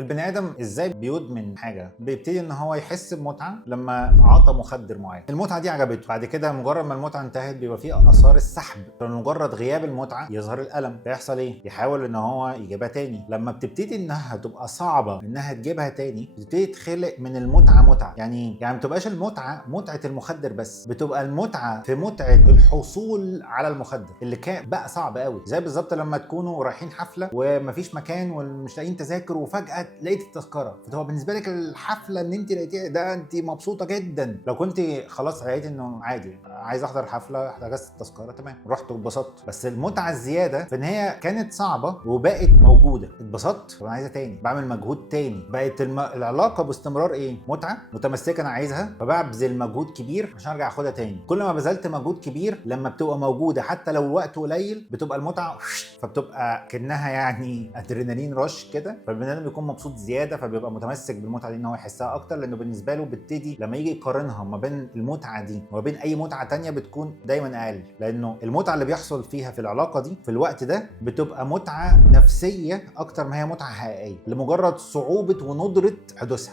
البني ادم ازاي بيدمن حاجه؟ بيبتدي ان هو يحس بمتعه لما عطى مخدر معين، المتعه دي عجبته، بعد كده مجرد ما المتعه انتهت بيبقى فيه اثار السحب، فمجرد غياب المتعه يظهر الالم، فيحصل ايه؟ يحاول ان هو يجيبها تاني. لما بتبتدي انها تبقى صعبه انها تجيبها تاني بتبتدي تخلق من المتعه متعه. يعني ما بتبقاش المتعه متعه المخدر بس، بتبقى المتعه في متعه الحصول على المخدر اللي كان بقى صعب قوي. زي بالظبط لما تكونوا رايحين حفله ومفيش مكان ومش لاقيين تذاكر وفجاه لقيت التذكره، فتبقى بالنسبه لك الحفله ان انت لقيتيها ده انت مبسوطه جدا. لو كنت خلاص لقيت انه عادي عايز احضر حفله، حجزت التذكره تمام رحت واتبسطت، بس المتعه الزياده في ان هي كانت صعبه وبقت موجوده، اتبسطت وانا عايزها تاني، بعمل مجهود تاني، بقت العلاقه باستمرار ايه؟ متعه متمسكه انا عايزها، فببذل مجهود كبير عشان ارجع اخدها تاني. كل ما بذلت مجهود كبير لما بتبقى موجوده حتى لو الوقت قليل بتبقى المتعه فبتبقى كانها يعني ادرينالين رش كده، فالبني ادم بيكون مبسوط زياده، فبيبقى متمسك بالمتعه دي ان هو يحسها اكتر، لانه بالنسبه له بتبتدي لما يجي يقارنها ما بين المتعه دي وما بين اي متعه تانية بتكون دايما اقل، لانه المتعه اللي بيحصل فيها في العلاقه دي في الوقت ده بتبقى متعه نفسيه اكتر ما هي متعه حقيقيه، لمجرد صعوبه وندره حدوثها.